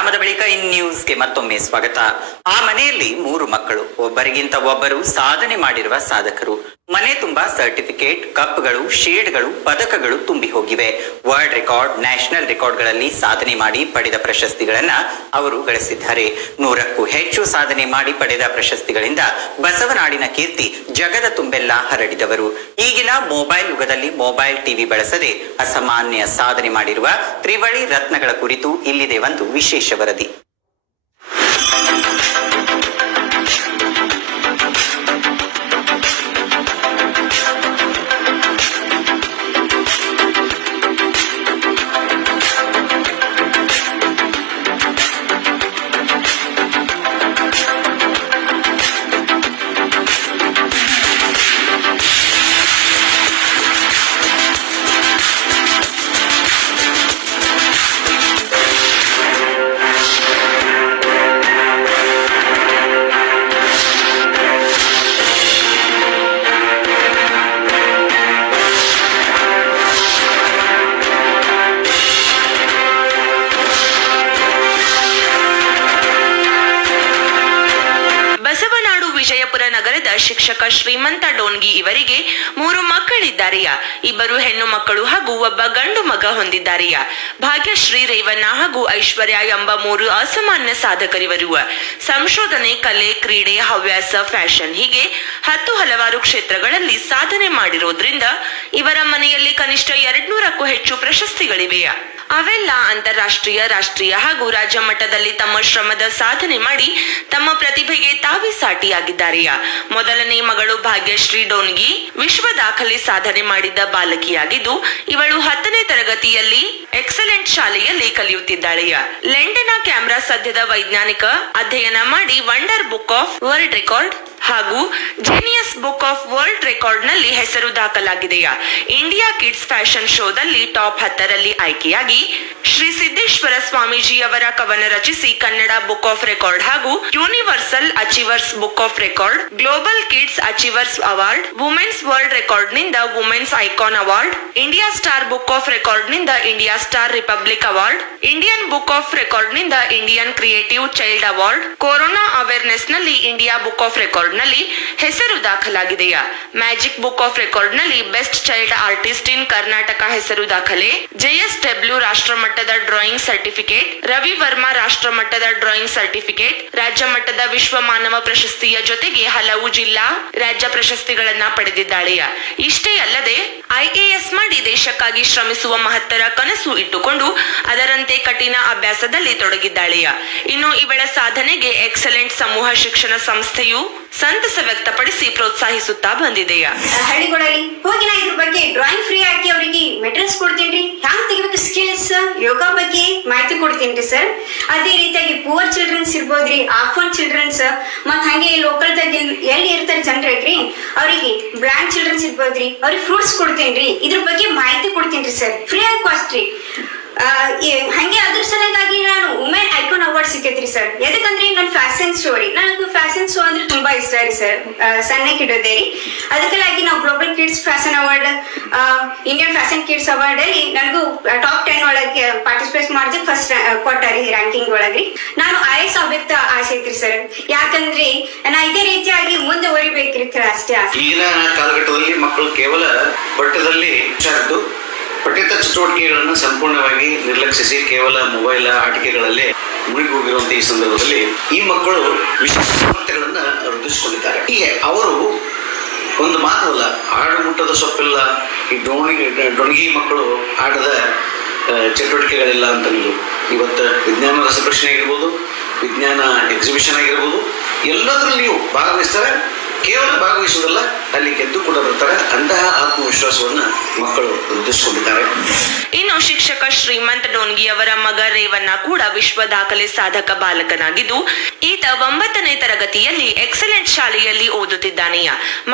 ವಿರಾಮದ ಬಳಿಕ ಇನ್ ನ್ಯೂಸ್ಗೆ ಮತ್ತೊಮ್ಮೆ ಸ್ವಾಗತ. ಆ ಮನೆಯಲ್ಲಿ 3 ಮಕ್ಕಳು, ಒಬ್ಬರಿಗಿಂತ ಒಬ್ಬರು ಸಾಧನೆ ಮಾಡಿರುವ ಸಾಧಕರು. ಮನೆ ತುಂಬಾ ಸರ್ಟಿಫಿಕೇಟ್, ಕಪ್ಗಳು, ಶೀಲ್ಡ್ಗಳು, ಪದಕಗಳು ತುಂಬಿ ಹೋಗಿವೆ. ವರ್ಲ್ಡ್ ರೆಕಾರ್ಡ್, ನ್ಯಾಷನಲ್ ರೆಕಾರ್ಡ್ಗಳಲ್ಲಿ ಸಾಧನೆ ಮಾಡಿ ಪಡೆದ ಪ್ರಶಸ್ತಿಗಳನ್ನ ಅವರು ಗಳಿಸಿದ್ದಾರೆ. 100ಕ್ಕೂ ಹೆಚ್ಚು ಸಾಧನೆ ಮಾಡಿ ಪಡೆದ ಪ್ರಶಸ್ತಿಗಳಿಂದ ಬಸವನಾಡಿನ ಕೀರ್ತಿ ಜಗದ ತುಂಬೆಲ್ಲ ಹರಡಿದವರು. ಈಗಿನ ಮೊಬೈಲ್ ಯುಗದಲ್ಲಿ ಮೊಬೈಲ್ ಟಿವಿ ಬಳಸದೆ ಅಸಾಮಾನ್ಯ ಸಾಧನೆ ಮಾಡಿರುವ ತ್ರಿವಳಿ ರತ್ನಗಳ ಕುರಿತು ಇಲ್ಲಿದೆ ಒಂದು ವಿಶೇಷ ವರದಿ. ವಿಜಯಪುರ ನಗರದ ಶಿಕ್ಷಕ ಶ್ರೀಮಂತ ಡೋನ್ಗಿ ಇವರಿಗೆ 3 ಮಕ್ಕಳಿದ್ದಾರೆಯ. 2 ಹೆಣ್ಣು ಮಕ್ಕಳು ಹಾಗೂ ಒಬ್ಬ ಗಂಡು ಮಗ ಹೊಂದಿದ್ದಾರೆಯ. ಭಾಗ್ಯಶ್ರೀ, ರೇವಣ್ಣ ಹಾಗೂ ಐಶ್ವರ್ಯ ಎಂಬ 3 ಅಸಾಮಾನ್ಯ ಸಾಧಕರಿವರು. ಸಂಶೋಧನೆ, ಕಲೆ, ಕ್ರೀಡೆ, ಹವ್ಯಾಸ, ಫ್ಯಾಷನ್ ಹೀಗೆ 10 ಹಲವಾರು ಕ್ಷೇತ್ರಗಳಲ್ಲಿ ಸಾಧನೆ ಮಾಡಿರೋದ್ರಿಂದ ಇವರ ಮನೆಯಲ್ಲಿ ಕನಿಷ್ಠ 200ಕ್ಕೂ ಹೆಚ್ಚು ಪ್ರಶಸ್ತಿಗಳಿವೆ. ಅವೆಲ್ಲ ಅಂತಾರಾಷ್ಟ್ರೀಯ, ರಾಷ್ಟ್ರೀಯ ಹಾಗೂ ರಾಜ್ಯ ಮಟ್ಟದಲ್ಲಿ ತಮ್ಮ ಶ್ರಮದ ಸಾಧನೆ ಮಾಡಿ ತಮ್ಮ ಪ್ರತಿಭೆಗೆ ತಾವೇ ಸಾಟಿಯಾಗಿದ್ದಾರೆ. ಮೊದಲನೇ ಮಗಳು ಭಾಗ್ಯಶ್ರೀ ಡೋನ್ಗಿ ವಿಶ್ವ ದಾಖಲೆ ಸಾಧನೆ ಮಾಡಿದ್ದ ಬಾಲಕಿಯಾಗಿದ್ದು, ಇವಳು 10ನೇ ತರಗತಿಯಲ್ಲಿ ಎಕ್ಸಲೆಂಟ್ ಶಾಲೆಯಲ್ಲಿ ಕಲಿಯುತ್ತಿದ್ದಾಳೆ. ಲಂಡನ್ನ ಕ್ಯಾಮ್ರಾ ಸದ್ಯದ ವೈಜ್ಞಾನಿಕ ಅಧ್ಯಯನ ಮಾಡಿ wonder book of world record ಹಾಗೂ genius book of world record ನಲ್ಲಿ ಹೆಸರು ದಾಖಲಾಗಿದೆಯ. ಇಂಡಿಯಾ ಕಿಡ್ಸ್ ಫ್ಯಾಷನ್ ಶೋದಲ್ಲಿ ಟಾಪ್ 10ರಲ್ಲಿ ಆಯ್ಕೆಯಾಗಿ ಶ್ರೀ ಸಿದ್ದೇಶ್ವರ ಸ್ವಾಮೀಜಿ ಅವರ ಕವನ ರಚಿಸಿ ಕನ್ನಡ ಬುಕ್ ಆಫ್ ರೆಕಾರ್ಡ್ ಹಾಗೂ universal achievers book of record, global kids achievers award, women's world record ನಿಂದ women's icon award, India star book of record ನಿಂದ India star republic award, Indian book of record ನಿಂದ Indian creative child award, corona awareness ನಲ್ಲಿ India book of record ನಲ್ಲಿ ಹೆಸರು ದಾಖಲಾಗಿದೆಯ. Magic book of record ನಲ್ಲಿ best child artist ಇನ್ ಕರ್ನಾಟಕ ಹೆಸರು ದಾಖಲೆ, JSW ರಾಷ್ಟ್ರ ಮಟ್ಟದ ಡ್ರಾಯಿಂಗ್ ಸರ್ಟಿಫಿಕೇಟ್, ರವಿ ವರ್ಮಾ ರಾಷ್ಟ್ರ ಮಟ್ಟದ ಡ್ರಾಯಿಂಗ್ ಸರ್ಟಿಫಿಕೇಟ್, ರಾಜ್ಯ ಮಟ್ಟದ ವಿಶ್ವ ಮಾನವ ಪ್ರಶಸ್ತಿಯ ಜೊತೆಗೆ ಹಲವು ಜಿಲ್ಲಾ, ರಾಜ್ಯ ಪ್ರಶಸ್ತಿಗಳನ್ನ ಪಡೆದಿದ್ದಾಳೆ. ಇಷ್ಟೇ ಅಲ್ಲದೆ IAS ಮಾಡಿ ದೇಶಕ್ಕಾಗಿ ಶ್ರಮಿಸುವ ಮಹತ್ತರ ಕನಸು ಇಟ್ಟುಕೊಂಡು ಅದರಂತೆ ಕಠಿಣ ಅಭ್ಯಾಸದಲ್ಲಿ ತೊಡಗಿದ್ದಾಳೆ. ಇನ್ನು ಇವಳ ಸಾಧನೆಗೆ ಎಕ್ಸಲೆಂಟ್ ಸಮೂಹ ಶಿಕ್ಷಣ ಸಂಸ್ಥೆಯು ಸಂತಸ ವ್ಯಕ್ತಪಡಿಸಿ ಪ್ರೋತ್ಸಾಹಿಸುತ್ತಾ ಬಂದಿದೆಯ. ಹಳ್ಳಿಗಳಲ್ಲಿ ಹೋಗಿ ನಾ ಇದ್ರ ಬಗ್ಗೆ ಡ್ರಾಯಿಂಗ್ ಫ್ರೀ ಆಗಿ ಅವರಿಗೆ ಮೆಟೀರಿಯಲ್ಸ್ ಕೊಡ್ತೀನಿ, ಹ್ಯಾಂಗ್ ತೆಗಿಬೇಕು ಸ್ಕಿಲ್ಸ್, ಯೋಗ ಬಗ್ಗೆ ಮಾಹಿತಿ ಕೊಡ್ತೀನಿ ಸರ್. ಅದೇ ರೀತಿಯಾಗಿ ಪೂವರ್ ಚಿಲ್ಡ್ರನ್ಸ್ ಇರ್ಬೋದ್ರಿ, ಆಫನ್ ಚಿಲ್ಡ್ರನ್ಸ್, ಮತ್ ಹಂಗೆ ಲೋಕಲ್ದಾಗ ಎಲ್ಲಿ ಇರ್ತಾರೆ ಜನರಿಗೆ ಅವರಿಗೆ ಬ್ಲೈಂಡ್ ಚಿಲ್ಡ್ರನ್ಸ್ ಇರ್ಬೋದ್ರಿ, ಅವ್ರಿಗೆ ಫ್ರೂಟ್ಸ್ ಕೊಡ್ತೀನಿ. ಇದ್ರ ಬಗ್ಗೆ ಮಾಹಿತಿ ಕೊಡ್ತೀನಿ ಸರ್, ಫ್ರೀ ಆಗಿ ಕಾಸ್ಟ್ ರೀ. ಹಂಗೆ ಅದ್ರ ಸಲುವಾಗಿ ನಾನು ವುಮೆನ್ ಐಕಾನ್ ಅವಾರ್ಡ್ ಸಿಕ್ಕೈತ್ರಿ ಸರ್. ಎದಕ್ಕಂದ್ರೆ ನನ್ನ ಫ್ಯಾಷನ್ ಶೋ ರೀ, ನನಗೆ ಫ್ಯಾಷನ್ ಶೋ ಅಂದ್ರೆ ತುಂಬಾ ಇಷ್ಟ ರೀ ಸರ್, ಸಣ್ಣಕ್ಕೆ ಇಡೋದೇ ರೀ. ಅದಕ್ಕಾಗಿ ನಾವು global kids fashion award, Indian fashion kids award ಅಲ್ಲಿ ನನಗೂ ಟಾಪ್ 10 ಒಳಗೆ ಪಾರ್ಟಿಸಿಪೇಟ್ ಮಾಡಿದ್ರೆ ಫಸ್ಟ್ ಕೊಟ್ಟಾರಿ ರ್ಯಾಂಕಿಂಗ್ ಒಳಗ್ರಿ. ನಾನು IAS ಆಗ್ಬೇಕ ಆಸೆ ಐತ್ರಿ ಸರ್, ಯಾಕಂದ್ರೆ ನಾ ಇದೇ ರೀತಿಯಾಗಿ ಮುಂದೆ ಹೊರಿಬೇಕ್ರಿ ಅಷ್ಟೇ ಆಸೆ. ಈಗಿನ ಕಾಲಘಟ್ಟದಲ್ಲಿ ಮಕ್ಕಳು ಕೇವಲ ಪಠ್ಯದಲ್ಲಿ ಪಠ್ಯೇತರ ಚಟುವಟಿಕೆಗಳನ್ನು ಸಂಪೂರ್ಣವಾಗಿ ನಿರ್ಲಕ್ಷಿಸಿ ಕೇವಲ ಮೊಬೈಲ್ ಆಟಿಕೆಗಳಲ್ಲೇ ಮುಳುಗಿ ಹೋಗಿರುವಂತಹ ಈ ಸಂದರ್ಭದಲ್ಲಿ ಈ ಮಕ್ಕಳು ವಿಶೇಷ ಸಾಮರ್ಥ್ಯಗಳನ್ನ ವೃದ್ಧಿಸಿಕೊಂಡಿದ್ದಾರೆ. ಹೀಗೆ ಅವರು ಒಂದು ಮಾತಲ್ಲ, ಆಡು ಮುಟ್ಟದ ಸೊಪ್ಪಿಲ್ಲ, ಈ ಡೊಣಗಿ ಮಕ್ಕಳು ಆಡದ ಚಟುವಟಿಕೆಗಳಿಲ್ಲ ಅಂತ ನೀವು ಇವತ್ತು ವಿಜ್ಞಾನ ರಸಪ್ರಶ್ನೆ ಆಗಿರ್ಬೋದು, ವಿಜ್ಞಾನ ಎಕ್ಸಿಬಿಷನ್ ಆಗಿರ್ಬೋದು, ಎಲ್ಲದರಲ್ಲಿಯೂ ಭಾಗವಹಿಸ್ತಾರೆ. ಕೇವಲ ಭಾಗವಹಿಸುವುದಲ್ಲ, ಅಲ್ಲಿ ಗೆದ್ದು ಕೂಡ ಬರ್ತಾರೆ. ಅಂತಹ ಆತ್ಮವಿಶ್ವಾಸವನ್ನ ಮಕ್ಕಳು ವೃದ್ಧಿಸಿಕೊಂಡಿದ್ದಾರೆ. ಇನ್ನು ಶಿಕ್ಷಕ ಶ್ರೀಮಂತ ಡೋನ್ಗಿ ಅವರ ಮಗ ರೇವಣ್ಣ ಕೂಡ ವಿಶ್ವ ದಾಖಲೆ ಸಾಧಕ ಬಾಲಕನಾಗಿದ್ದು, ಈತ 9ನೇ ತರಗತಿಯಲ್ಲಿ ಎಕ್ಸಲೆಂಟ್ ಶಾಲೆಯಲ್ಲಿ ಓದುತ್ತಿದ್ದಾನೆ.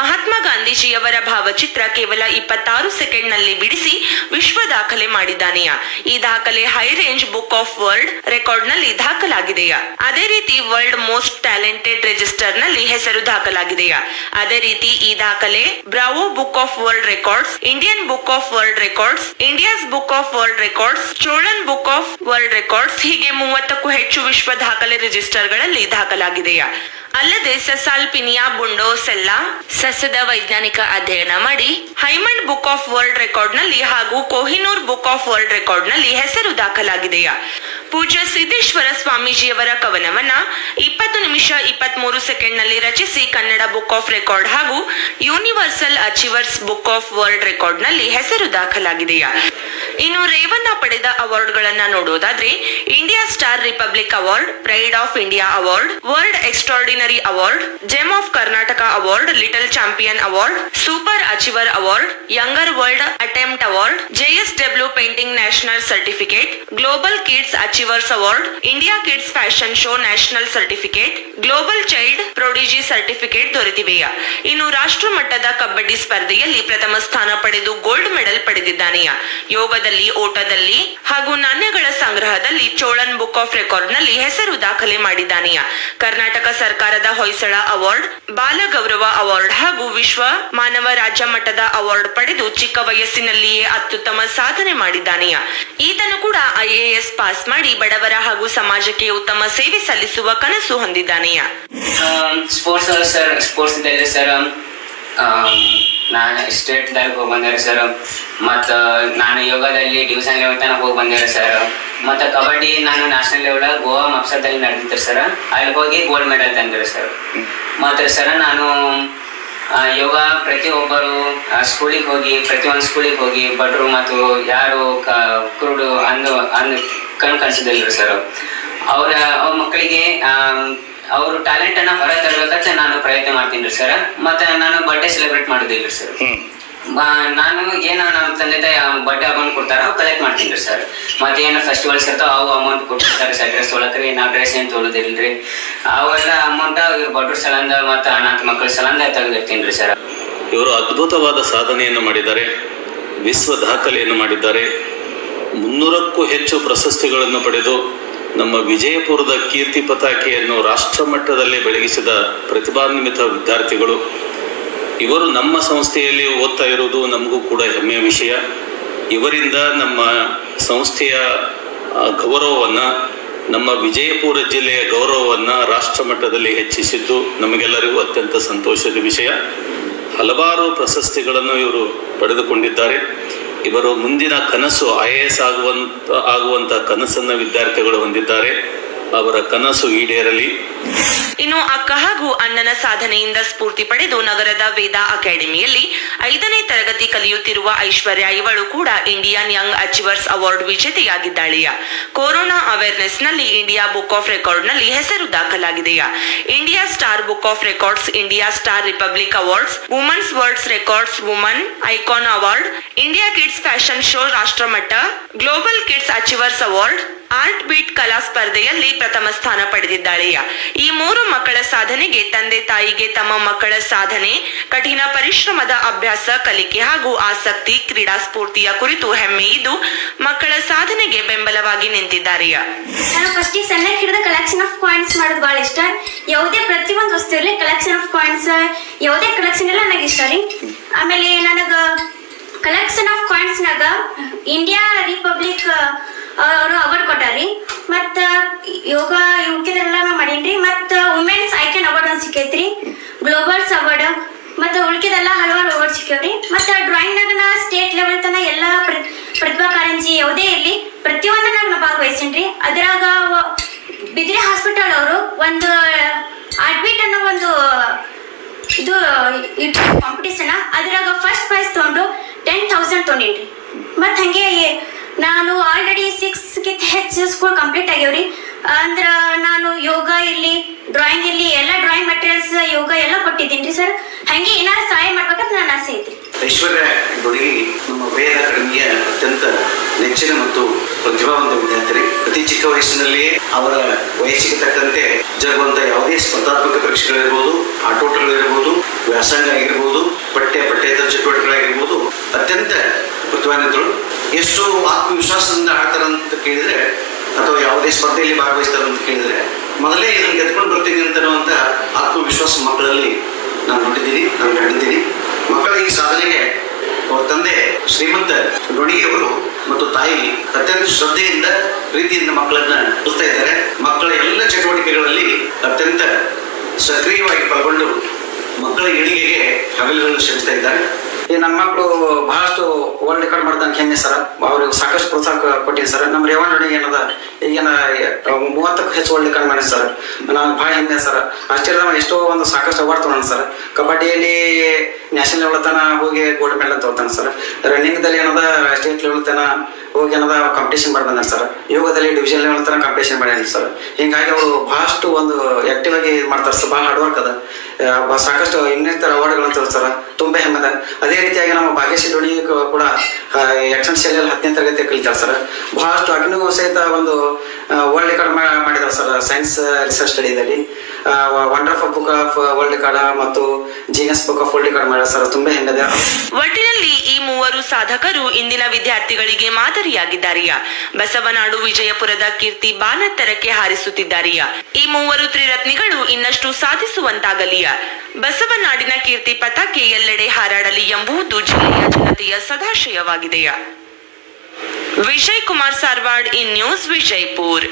ಮಹಾತ್ಮ ಗಾಂಧೀಜಿಯವರ ಭಾವಚಿತ್ರ ಕೇವಲ 26 ಸೆಕೆಂಡ್ ನಲ್ಲಿ ಬಿಡಿಸಿ ವಿಶ್ವ ದಾಖಲೆ ಮಾಡಿದ್ದಾನೆ. ಈ ದಾಖಲೆ high range book of world record ನಲ್ಲಿ ದಾಖಲಾಗಿದೆ. ಅದೇ ರೀತಿ ವರ್ಲ್ಡ್ ಮೋಸ್ಟ್ ಟ್ಯಾಲೆಂಟೆಡ್ ರಿಜಿಸ್ಟರ್ ನಲ್ಲಿ ಹೆಸರು ದಾಖಲಾಗಿದೆ. ಅದೇ ರೀತಿ ಈ ದಾಖಲೆ Bravo book of world records, Indian book of world records, India's book of world records, Cholan book of world records ಹೀಗೆ 30ಕ್ಕೂ ಹೆಚ್ಚು ವಿಶ್ವ ದಾಖಲೆ ರಿಜಿಸ್ಟರ್ಗಳಲ್ಲಿ ದಾಖಲಾಗಿದೆಯಾ. ಅಲ್ಲದೆ ಸೆಸಾಲ್ಪಿನಿಯಾ ಬುಂಡೋಸೆಲ್ಲಾ ಸಸ್ಯದ ವೈಜ್ಞಾನಿಕ ಅಧ್ಯಯನ ಮಾಡಿ ಹೈಮಂಡ್ ಬುಕ್ ಆಫ್ ವರ್ಲ್ಡ್ ರೆಕಾರ್ಡ್ ನಲ್ಲಿ ಹಾಗೂ Kohinoor book of world record ನಲ್ಲಿ ಹೆಸರು ದಾಖಲಾಗಿದೆಯಾ. ಪೂಜ್ಯ ಸಿದ್ದೇಶ್ವರ ಸ್ವಾಮೀಜಿಯವರ ಕವನವನ್ನ 20 ನಿಮಿಷ 23 ಸೆಕೆಂಡ್ ನಲ್ಲಿ ರಚಿಸಿ ಕನ್ನಡ ಬುಕ್ ಆಫ್ ರೆಕಾರ್ಡ್ ಹಾಗೂ universal achievers book of world record ನಲ್ಲಿ ಹೆಸರು ದಾಖಲಾಗಿದೆಯಾ. ಇನ್ನು ರೇವಣ್ಣ ಪಡೆದ ಅವಾರ್ಡ್ ಗಳನ್ನ ನೋಡೋದಾದ್ರೆ India star republic award, pride of India award, world extraordinary award, gem of Karnataka award, little champion award, super achiever award, younger world attempt award, JSW painting national certificate, global kids achievers award, India kids fashion show national certificate, global child prodigy certificate ದೊರೆತಿವೆಯಾ. ಇನ್ನು ರಾಷ್ಟ್ರ ಮಟ್ಟದ ಕಬಡ್ಡಿ ಸ್ಪರ್ಧೆಯಲ್ಲಿ ಪ್ರಥಮ ಸ್ಥಾನ ಪಡೆದು gold medal ಪಡೆದಿದ್ದಾನೆಯಾ. ಯೋಗದಲ್ಲಿ, ಓಟದಲ್ಲಿ ಹಾಗೂ ನಾಣ್ಯಗಳ ಸಂಗ್ರಹದಲ್ಲಿ ಚೋಳನ್ ಬುಕ್ ಆಫ್ ರೆಕಾರ್ಡ್ ನಲ್ಲಿ ಹೆಸರು ದಾಖಲೆ ಮಾಡಿದ್ದಾನೆಯಾ. ಕರ್ನಾಟಕ ಸರ್ಕಾರದ ಹೊಯ್ಸಳ ಅವಾರ್ಡ್, ಬಾಲ ಗೌರವ ಅವಾರ್ಡ್ ಹಾಗೂ ವಿಶ್ವ ಮಾನವ ರಾಜ್ಯ ಮಟ್ಟದ ಅವಾರ್ಡ್ ಪಡೆದು ಚಿಕ್ಕ ವಯಸ್ಸಿನಲ್ಲಿಯೇ ಅತ್ಯುತ್ತಮ ಸಾಧನೆ ಮಾಡಿದ್ದಾನೆಯಾ. ಈತನು ಕೂಡ IAS ಪಾಸ್ ಮಾಡಿ ಬಡವರ ಹಾಗೂ ಸಮಾಜಕ್ಕೆ ಉತ್ತಮ ಸೇವೆ ಸಲ್ಲಿಸುವ ಕನಸು ಹೊಂದಿದ್ದಾನೆಯಾ. ಸ್ಪೋರ್ಟ್ಸ್ ಇದೆ ಸರ್. ನಾನು ಸ್ಟೇಟ್ ದಾಗ ಹೋಗಿ ಬಂದಿರ ಸರ್. ಮತ್ತು ನಾನು ಯೋಗದಲ್ಲಿ ಡಿವಿಷನ್ ಲೆವೆಲ್ ತನಕ ಹೋಗಿ ಬಂದಿರ ಸರ್. ಮತ್ತು ಕಬಡ್ಡಿ ನಾನು ನ್ಯಾಷನಲ್ ಲೆವೆಲ್ ಗೋವಾ ಮಕ್ಸದಲ್ಲಿ ನಡೆದಿತ್ತು ಸರ್. ಅಲ್ಲಿ ಹೋಗಿ ಗೋಲ್ಡ್ ಮೆಡಲ್ ತಂದಿರ ಸರ್. ಮತ್ತು ಸರ್ ನಾನು ಯೋಗ ಪ್ರತಿಯೊಬ್ಬರು ಸ್ಕೂಲಿಗೆ ಹೋಗಿ ಪ್ರತಿಯೊಂದು ಸ್ಕೂಲಿಗೆ ಹೋಗಿ ಬಡ್ರು ಮತ್ತು ಯಾರು ಕುರುಡು ಕಣ್ ಕನ್ಸಿದಿಲ್ಲ ಸರ್. ಅವ್ರ ಮಕ್ಕಳಿಗೆ ಅವ್ರ ಟ್ಯಾಲೆಂಟ್ ಅನ್ನ ಹೊರ ತರಬೇಕಂತ ನಾನು ಪ್ರಯತ್ನ ಮಾಡ್ತೀನಿ ಸರ್. ಮತ್ತೆ ನಾನು ಬರ್ಡೇ ಸೆಲೆಬ್ರೇಟ್ ಮಾಡೋದಿಲ್ಲ ಸರ್. ನಾನು ಏನು ನಮ್ಮ ತಂದೆ ತಾಯಿ ಬರ್ಡೇ ಅಮೌಂಟ್ ಕೊಡ್ತಾರ ಅವು ಕಲೆಕ್ಟ್ ಮಾಡ್ತೀನಿ ಸರ್. ಮತ್ತೆ ಏನು ಫೆಸ್ಟಿವಲ್ಸ್ ಇರ್ತಾವ ಅವು ಅಮೌಂಟ್ ಕೊಟ್ಟಿರ್ತಾರೆ ಸರ್. ಡ್ರೆಸ್ ತೊಗೊಳಕ್ರಿ ನಾವು ಡ್ರೆಸ್ ಏನು ತೊಗೊಳೋದಿಲ್ರಿ. ಅವೆಲ್ಲ ಅಮೌಂಟ್ ಇವ್ರ ಬಡ್ರ ಸಲಂದ ಮತ್ತು ಅನಾಥ ಮಕ್ಕಳ ಸಲಂದ ತೆಗೆದಿರ್ತೀನಿ ಸರ್. ಇವರು ಅದ್ಭುತವಾದ ಸಾಧನೆಯನ್ನು ಮಾಡಿದ್ದಾರೆ, ವಿಶ್ವ ದಾಖಲೆಯನ್ನು ಮಾಡಿದ್ದಾರೆ. 300ಕ್ಕೂ ಹೆಚ್ಚು ಪ್ರಶಸ್ತಿಗಳನ್ನು ಪಡೆದು ನಮ್ಮ ವಿಜಯಪುರದ ಕೀರ್ತಿ ಪತಾಕೆಯನ್ನು ರಾಷ್ಟ್ರ ಮಟ್ಟದಲ್ಲಿ ಬೆಳಗಿಸಿದ ಪ್ರತಿಭಾನ್ವಿತ ವಿದ್ಯಾರ್ಥಿಗಳು. ಇವರು ನಮ್ಮ ಸಂಸ್ಥೆಯಲ್ಲಿ ಓದ್ತಾ ಇರುವುದು ನಮಗೂ ಕೂಡ ಹೆಮ್ಮೆಯ ವಿಷಯ. ಇವರಿಂದ ನಮ್ಮ ಸಂಸ್ಥೆಯ ಗೌರವವನ್ನು, ನಮ್ಮ ವಿಜಯಪುರ ಜಿಲ್ಲೆಯ ಗೌರವವನ್ನು ರಾಷ್ಟ್ರ ಮಟ್ಟದಲ್ಲಿ ಹೆಚ್ಚಿಸಿದ್ದು ನಮಗೆಲ್ಲರಿಗೂ ಅತ್ಯಂತ ಸಂತೋಷದ ವಿಷಯ. ಹಲವಾರು ಪ್ರಶಸ್ತಿಗಳನ್ನು ಇವರು ಪಡೆದುಕೊಂಡಿದ್ದಾರೆ. ಇವರು ಮುಂದಿನ ಕನಸು IAS ಆಗುವಂತ ಕನಸನ್ನು ವಿದ್ಯಾರ್ಥಿಗಳು ಹೊಂದಿದ್ದಾರೆ. ಅವರ ಕನಸು ಈಡೇರಲಿ. ಇನ್ನು ಅಕ್ಕ ಹಾಗೂ ಅಣ್ಣನ ಸಾಧನೆಯಿಂದ ಸ್ಫೂರ್ತಿ ಪಡೆದು ನಗರದ ವೇದಾ ಅಕಾಡೆಮಿಯಲ್ಲಿ 5ನೇ ತರಗತಿ ಕಲಿಯುತ್ತಿರುವ ಐಶ್ವರ್ಯ ಇವಳು ಕೂಡ ಇಂಡಿಯನ್ ಯಂಗ್ ಅಚೀವರ್ಸ್ ಅವಾರ್ಡ್ ವಿಜೇತೆಯಾಗಿದ್ದಾಳೆಯಾ. ಕೊರೋನಾ ಅವೇರ್ನೆಸ್ ನಲ್ಲಿ ಇಂಡಿಯಾ ಬುಕ್ ಆಫ್ ರೆಕಾರ್ಡ್ ನಲ್ಲಿ ಹೆಸರು ದಾಖಲಾಗಿದೆಯಾ. India star book of records, India star republic awards, women's world's records woman icon award, India kids fashion show ರಾಷ್ಟ್ರಮಟ್ಟ, global kids achievers award, art beat ಕಲಾ ಸ್ಪರ್ಧೆಯಲ್ಲಿ ಪ್ರಥಮ ಸ್ಥಾನ ಪಡೆದಿದ್ದಾಳೆಯಾ. ಈ 3 ಮಕ್ಕಳ ಸಾಧನೆಗೆ ತಂದೆ ತಾಯಿಗೆ ತಮ್ಮ ಮಕ್ಕಳ ಸಾಧನೆ, ಕಠಿಣ ಪರಿಶ್ರಮದ ಅಭ್ಯಾಸ, ಕಲಿಕೆ ಹಾಗೂ ಆಸಕ್ತಿ, ಕ್ರೀಡಾ ಸ್ಫೂರ್ತಿಯ ಕುರಿತು ಹೆಮ್ಮೆ ಇದ್ದು ಮಕ್ಕಳ ಸಾಧನೆಗೆ ಬೆಂಬಲವಾಗಿ ನಿಂತಿದ್ದಾರೆಯಾ. ನಾನು ಫಸ್ಟ್ ಸಣ್ಣ ಹಿಡಿದ ಕಲೆಕ್ಷನ್ ಆಫ್ ಕಾಯಿನ್ಸ್ ಮಾಡೋದು ಭಾಳ ಇಷ್ಟ. ಯಾವುದೇ ಪ್ರತಿಯೊಂದು ವಸ್ತು ಇರಲಿ ಕಲೆಕ್ಷನ್ ಆಫ್ ಕಾಯಿನ್ಸ್, ಯಾವುದೇ ಕಲೆಕ್ಷನ್ ಎಲ್ಲ ನನಗೆ ಇಷ್ಟ ರೀ. ಆಮೇಲೆ ನನಗೆ ಕಲೆಕ್ಷನ್ ಆಫ್ ಕಾಯಿನ್ಸ್ನಾಗ ಇಂಡಿಯಾ ರಿಪಬ್ಲಿಕ್ ಅವರು ಅವಾರ್ಡ್ ಕೊಟ್ಟಾರಿ. ಮತ್ತು ಯೋಗ ಉಳ್ಕಿದ್ರೆಲ್ಲ ಮಾಡೀನಿ. ಮತ್ತು ವುಮೆನ್ಸ್ ಐಕಾನ್ ಅವಾರ್ಡ್ ಒಂದು ಸಿಕ್ಕೈತ್ರಿ, ಗ್ಲೋಬಲ್ಸ್ ಅವಾರ್ಡ್, ಮತ್ತು ಉಳ್ಕಿದೆಲ್ಲ ಹಲವಾರು ಅವಾರ್ಡ್ ಸಿಕ್ಕವ್ರಿ. ಮತ್ತು ಡ್ರಾಯಿಂಗ್ನಾಗ ನಾ ಸ್ಟೇಟ್ ಲೆವೆಲ್ ತನಕ ಎಲ್ಲ ಪ್ರತಿಭಾ ಕಾರಂಜಿ ಯಾವುದೇ ಇರಲಿ ಪ್ರತಿಯೊಂದನ್ನಾಗ ನಾ ಭಾಗವಹಿಸೀನಿ. ಅದ್ರಾಗ ಬಿದ್ರಿ ಹಾಸ್ಪಿಟಲ್ ಅವರು ಒಂದು ಆರ್ಟ್ಬೀಟ್ ಅನ್ನೋ ಒಂದು ಇದು ಕಾಂಪಿಟೇಷನ್, ಅದ್ರಾಗ ಫಸ್ಟ್ ಪ್ರೈಸ್ ತೊಗೊಂಡು 10,000 ತೊಗೊಂಡೀನಿ. ಮತ್ತು ಹಾಗೆ ನಾನು ಆಲ್ರೆಡಿ 6ಕ್ಕಿಂತ ಹೆಚ್ಚು ಸ್ಕೂಲ್ ಕಂಪ್ಲೀಟ್ ಆಗ್ಯಾವ್ರಿ. ಅಂದ್ರೆ ನಾನು ಯೋಗ ಇರಲಿ ಡ್ರಾಯಿಂಗ್ ಇರಲಿ ಎಲ್ಲ ಡ್ರಾಯಿಂಗ್ ಮೆಟೀರಿಯಲ್ಸ್ ಯೋಗ ಎಲ್ಲ ಕೊಟ್ಟಿದ್ದೀನಿ ಸರ್. ಹಾಗೆ ಏನಾದ್ರು ಸಹಾಯ ಮಾಡ್ಬೇಕಂತ ನನ್ನ ಆಸೆ ಐತ್ರಿ. ಐಶ್ವರ್ಯ ಹುಡುಗಿ ನಮ್ಮ ವೇದ ಅಕಾಡೆಮಿಯ ಅತ್ಯಂತ ನೆಚ್ಚಿನ ಮತ್ತು ಪ್ರತಿಭಾವಂತ ವಿದ್ಯಾರ್ಥಿ. ಅತಿ ಚಿಕ್ಕ ವಯಸ್ಸಿನಲ್ಲಿಯೇ ಅವರ ವಯಸ್ಸಿಗೆ ತಕ್ಕಂತೆ ಜರುಗುವಂತ ಯಾವುದೇ ಸ್ಪರ್ಧಾತ್ಮಕ ಪರೀಕ್ಷೆಗಳಿರ್ಬೋದು, ಆಟೋಟಗಳಿರ್ಬೋದು, ವ್ಯಾಸಂಗ ಆಗಿರ್ಬೋದು, ಪಠ್ಯೇತರ ಚಟುವಟಿಕೆಗಳಾಗಿರ್ಬೋದು ಅತ್ಯಂತ ಪ್ರತಿಭಾನ್ವಿತರು. ಎಷ್ಟು ಆತ್ಮವಿಶ್ವಾಸದಿಂದ ಆಡ್ತಾರಂತ ಕೇಳಿದ್ರೆ ಅಥವಾ ಯಾವುದೇ ಸ್ಪರ್ಧೆಯಲ್ಲಿ ಭಾಗವಹಿಸ್ತಾರೆ ಅಂತ ಕೇಳಿದ್ರೆ ಮೊದಲೇ ಇದನ್ನು ಗೆದ್ಕೊಂಡು ಬರ್ತೀನಿ ಅಂತನ್ನುವಂಥ ಆತ್ಮವಿಶ್ವಾಸ ಮಕ್ಕಳಲ್ಲಿ ನಾನು ನೋಡಿದ್ದೀನಿ, ನಾನು ಕಂಡಿದ್ದೀನಿ. ಮಕ್ಕಳ ಈ ಸಾಧನೆಗೆ ಅವ್ರ ತಂದೆ ಶ್ರೀಮಂತ ಡೋಣಿಗೆಯವರು ಮತ್ತು ತಾಯಿ ಅತ್ಯಂತ ಶ್ರದ್ಧೆಯಿಂದ ಪ್ರೀತಿಯಿಂದ ಮಕ್ಕಳನ್ನ ಕಲಿಸ್ತಾ ಇದ್ದಾರೆ. ಮಕ್ಕಳ ಎಲ್ಲ ಚಟುವಟಿಕೆಗಳಲ್ಲಿ ಅತ್ಯಂತ ಸಕ್ರಿಯವಾಗಿ ಪಾಲ್ಗೊಂಡು ಮಕ್ಕಳ ಏಳಿಗೆಗೆ ಹಗಲುಗಳು ಶ್ರಮಿಸ್ತಾ ಇದ್ದಾರೆ. ಈ ನನ್ನ ಮಕ್ಕಳು ಬಹಳಷ್ಟು ವರ್ಲ್ಡ್ ರೆಕಾರ್ಡ್ ಮಾಡ್ದಂಗೆ ಹೆಮ್ಮೆ ಸರ್. ಅವ್ರಿಗೆ ಸಾಕಷ್ಟು ಪ್ರೋತ್ಸಾಹ ಕೊಟ್ಟಿನಿ ಸರ್. ನಮ್ಮ ರೇವಣ್ಣ ಹುಡುಗಿ ಏನದ ಈಗಿನ 30ಕ್ಕೂ ಹೆಚ್ಚು ವರ್ಲ್ಡ್ ರೆಕಾರ್ಡ್ ಮಾಡಿ ಸರ್. ನಾನು ಭಾಳ ಹೆಮ್ಮೆ ಸರ್. ಅಷ್ಟೇ ಎಷ್ಟೋ ಒಂದು ಸಾಕಷ್ಟು ಅವಾರ್ಡ್ ತೊಗೊಂಡು ಸರ್. ಕಬಡ್ಡಿಯಲ್ಲಿ ನ್ಯಾಷನಲ್ ಲೆವೆಲ್ ತನ ಹೋಗಿ ಗೋಲ್ಡ್ ಮೆಡಲ್ ತಗೋತಾನೆ ಸರ್. ರನ್ನಿಂಗ್ದಲ್ಲಿ ಏನದ ಸ್ಟೇಟ್ ಲೆವೆಲ್ ತನ ಹೋಗಿ ಏನದ ಕಾಂಪಿಟೇಷನ್ ಮಾಡಿ ಬಂದಾನೆ ಸರ್. ಯೋಗದಲ್ಲಿ ಡಿವಿಷನ್ ಲೆವೆಲ್ ತನ ಕಾಂಪಿಟೇಷನ್ ಮಾಡ್ಯಾನ ಸರ್. ಹಿಂಗಾಗಿ ಅವರು ಬಹಳಷ್ಟು ಒಂದು ಆಕ್ಟಿವ್ ಆಗಿ ಮಾಡ್ತಾರೆ ಸರ್. ಭಾಳ ಹಾರ್ಡ್ ವರ್ಕ್ ಅದ. ಸಾಕಷ್ಟು ಇನ್ನಿತರ ಅವಾರ್ಡ್ಗಳನ್ನು ತಗೋತಾರೆ ಸರ್. ತುಂಬಾ ಹೆಮ್ಮೆ ಅದ. ಅದೇ ರೀತಿಯಾಗಿ ನಮ್ಮ ಭಾಗ್ಯಶ್ರೀ ಡೋಣಿ ಕೂಡ ಎಕ್ಸೆನ್ ಶಾಲೆಯಲ್ಲಿ 10ನೇ ತರಗತಿ ಕಲಿತಾರೆ ಸರ್. ಬಹಳಷ್ಟು ಅಗ್ನಿಗೂ ಸಹಿತ ಒಂದು ವರ್ಲ್ಡ್ ರೆಕಾರ್ಡ್ ಮಾಡಿದ್ದಾರೆ ಸರ್. ಸೈನ್ಸ್ ರಿಸರ್ಚ್ ಸ್ಟಡಿದಲ್ಲಿ wonderful book of world record ಮತ್ತು genius book of world record ಮಾಡಿದ್ದಾರೆ ಸರ್. ತುಂಬಾ ಹೆಮ್ಮೆ ಇದೆ. ಒಟ್ಟಿನಲ್ಲಿ ಈ ಮೂವರು ಸಾಧಕರು ಇಂದಿನ ವಿದ್ಯಾರ್ಥಿಗಳಿಗೆ ಮಾದರಿಯಾಗಿದ್ದಾರೆಯ. ಬಸವನಾಡು ವಿಜಯಪುರದ ಕೀರ್ತಿ ಬಾನೆತ್ತರಕ್ಕೆ ಹಾರಿಸುತ್ತಿದ್ದಾರೆಯ. ಈ ಮೂವರು ತ್ರಿರತ್ನಿಗಳು ಇನ್ನಷ್ಟು ಸಾಧಿಸುವಂತಾಗಲಿಯ. ಬಸವನಾಡಿನ ಕೀರ್ತಿ ಪತಾಕೆ ಎಲ್ಲೆಡೆ ಹಾರಾಡಲಿ ಎಂಬುದು ಜಿಲ್ಲೆಯ ಜನತೆಯ ಸದಾಶಯವಾಗಿದೆಯ. Vijay Kumar Sarwad in news Vijayapura.